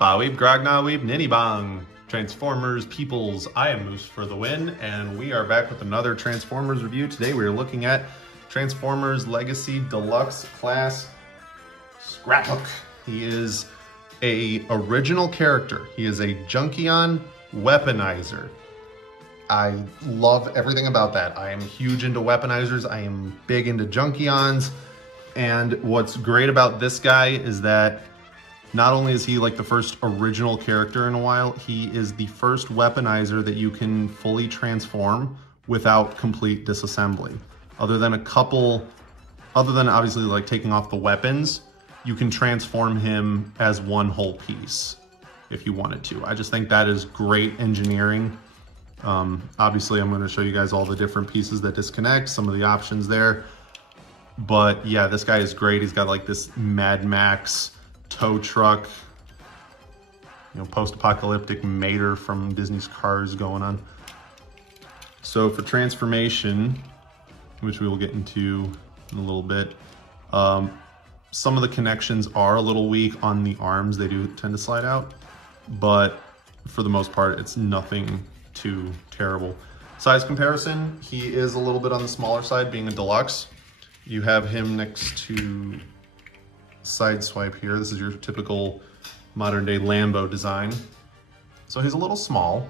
Baweeb, Grogna Weeb, Nitty Bong. Transformers, Peoples, I am Moose for the win, and we are back with another Transformers review. Today we are looking at Transformers Legacy Deluxe Class Scraphook. He is a original character. He is a Junkion weaponizer. I love everything about that. I am huge into weaponizers. I am big into Junkions. And what's great about this guy is that not only is he like the first original character in a while, he is the first weaponizer that you can fully transform without complete disassembly. Other than obviously like taking off the weapons, you can transform him as one whole piece if you wanted to. I just think that is great engineering. Obviously I'm going to show you guys all the different pieces that disconnect, some of the options there. But yeah, this guy is great. He's got like this Mad Max tow truck, you know, post-apocalyptic mater from Disney's Cars going on. So for transformation, which we will get into in a little bit, some of the connections are a little weak on the arms. They do tend to slide out, but for the most part, it's nothing too terrible. Size comparison, he is a little bit on the smaller side, being a deluxe. You have him next to Sideswipe here. This is your typical modern day Lambo design. So he's a little small,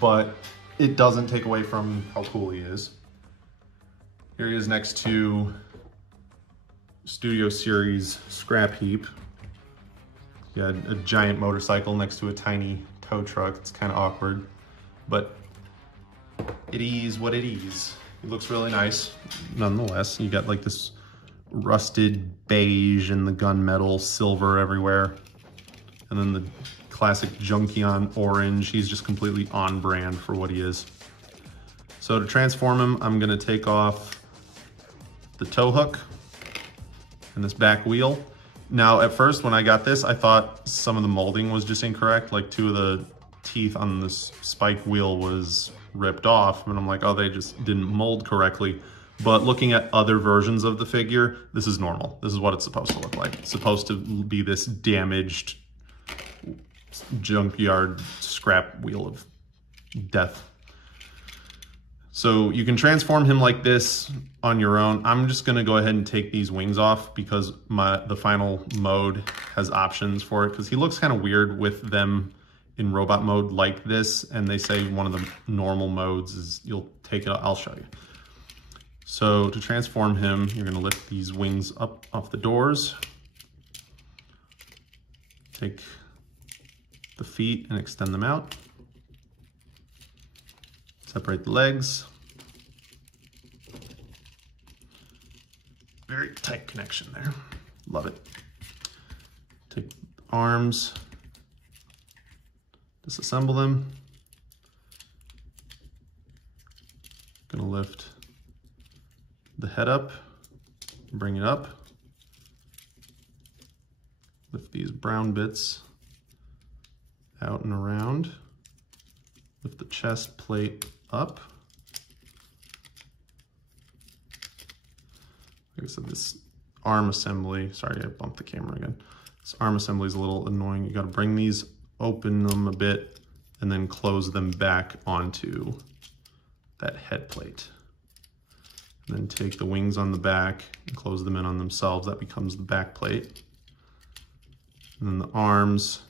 but it doesn't take away from how cool he is. Here he is next to Studio Series Scrap Heap. You got a giant motorcycle next to a tiny tow truck. It's kind of awkward, but it is what it is. It looks really nice nonetheless. You got like this rusted beige and the gunmetal silver everywhere. And then the classic Junkion orange. He's just completely on brand for what he is. So to transform him, I'm gonna take off the tow hook and this back wheel. Now at first when I got this, I thought some of the molding was just incorrect. Like two of the teeth on this spike wheel was ripped off, and I'm like, oh, they just didn't mold correctly. But looking at other versions of the figure, this is normal. This is what it's supposed to look like. It's supposed to be this damaged junkyard scrap wheel of death. So you can transform him like this on your own. I'm just gonna go ahead and take these wings off because the final mode has options for it, because he looks kind of weird with them in robot mode like this, and they say one of the normal modes is you'll take it, I'll show you. So to transform him, you're gonna lift these wings up off the doors, take the feet and extend them out, separate the legs. Very tight connection there, love it. Take the arms, disassemble them. Gonna lift the head up, bring it up, lift these brown bits out and around, lift the chest plate up. Like I said, this arm assembly, sorry I bumped the camera again. This arm assembly is a little annoying. You gotta bring these, open them a bit, and then close them back onto that head plate. And then take the wings on the back and close them in on themselves. That becomes the back plate. And then the arms.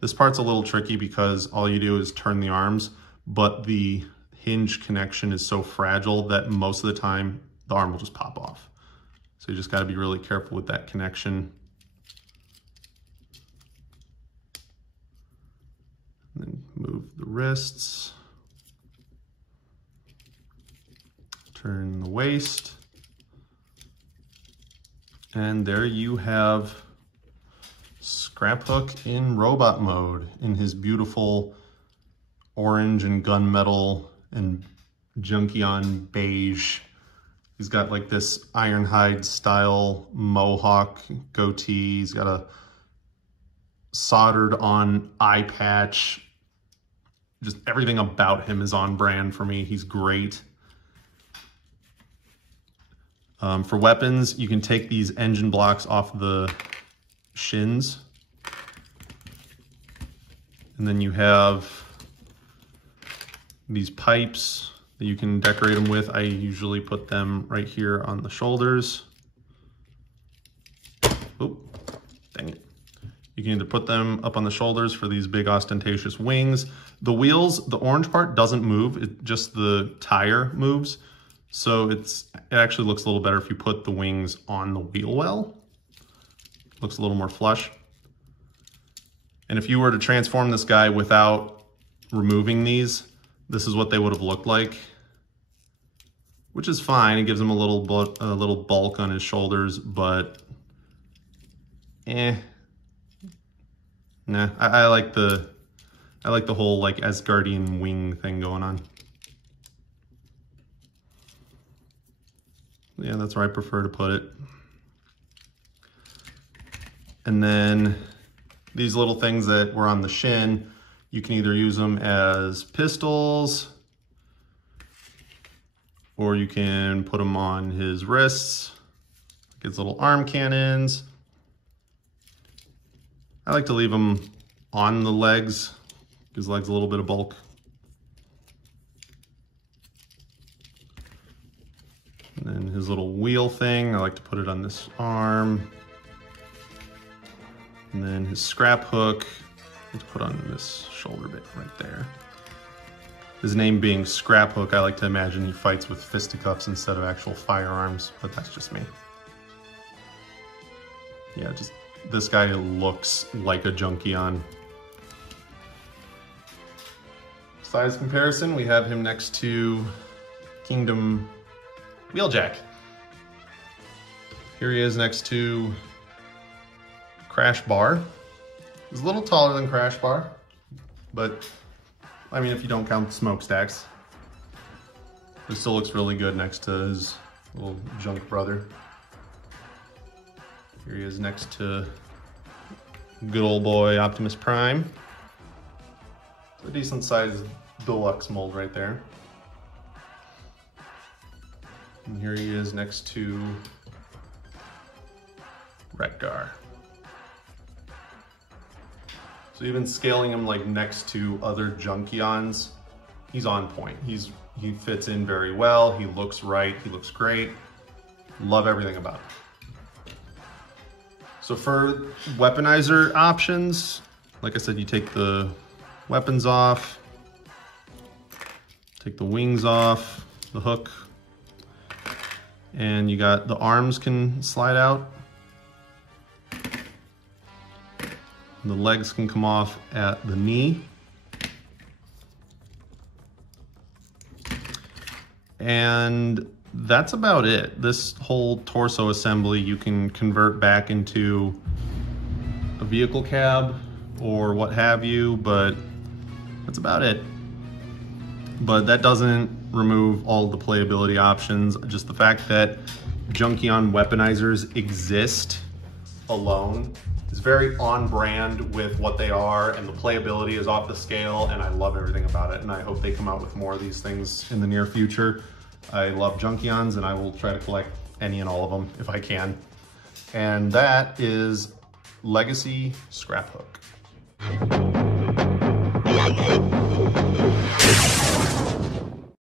This part's a little tricky because all you do is turn the arms, but the hinge connection is so fragile that most of the time the arm will just pop off. So you just gotta be really careful with that connection. And then move the wrists. Turn the waist, and there you have Scraphook in robot mode in his beautiful orange and gunmetal and Junkion beige. He's got like this Ironhide style mohawk goatee. He's got a soldered on eye patch. Just everything about him is on brand for me. He's great. For weapons, you can take these engine blocks off the shins And then you have these pipes that you can decorate them with. I usually put them right here on the shoulders. Oh, dang it. You can either put them up on the shoulders for these big ostentatious wings. The wheels, the orange part doesn't move, just the tire moves. So it actually looks a little better if you put the wings on the wheel well. Looks a little more flush. And if you were to transform this guy without removing these, this is what they would have looked like, which is fine. It gives him a little bulk on his shoulders, but nah. I like the whole like Asgardian wing thing going on. Yeah, that's where I prefer to put it. And then these little things that were on the shin, you can either use them as pistols, or you can put them on his wrists, like his little arm cannons. I like to leave them on the legs, gives legs a little bit of bulk. And then his little wheel thing, I like to put it on this arm. And then his scrap hook, let's put on this shoulder bit right there. His name being Scraphook, I like to imagine he fights with fisticuffs instead of actual firearms, but that's just me. Yeah, just this guy looks like a Junkion. Size comparison, we have him next to Kingdom Wheeljack. Here he is next to Crash Bar. He's a little taller than Crash Bar, but I mean, if you don't count the smokestacks, he still looks really good next to his little junk brother. Here he is next to good old boy Optimus Prime. It's a decent sized deluxe mold right there. And here he is next to Wreck-Gar. So even scaling him like next to other Junkions, he's on point. He fits in very well. He looks right. He looks great. Love everything about it. So for weaponizer options, like I said, you take the weapons off, take the wings off, the hook, and you got the arms can slide out. The legs can come off at the knee. And that's about it. This whole torso assembly you can convert back into a vehicle cab or what have you, but that's about it. But that doesn't remove all the playability options. Just the fact that Junkion weaponizers exist alone is very on brand with what they are, and the playability is off the scale, and I love everything about it, and I hope they come out with more of these things in the near future. I love Junkions, and I will try to collect any and all of them if I can. And that is Legacy Scraphook.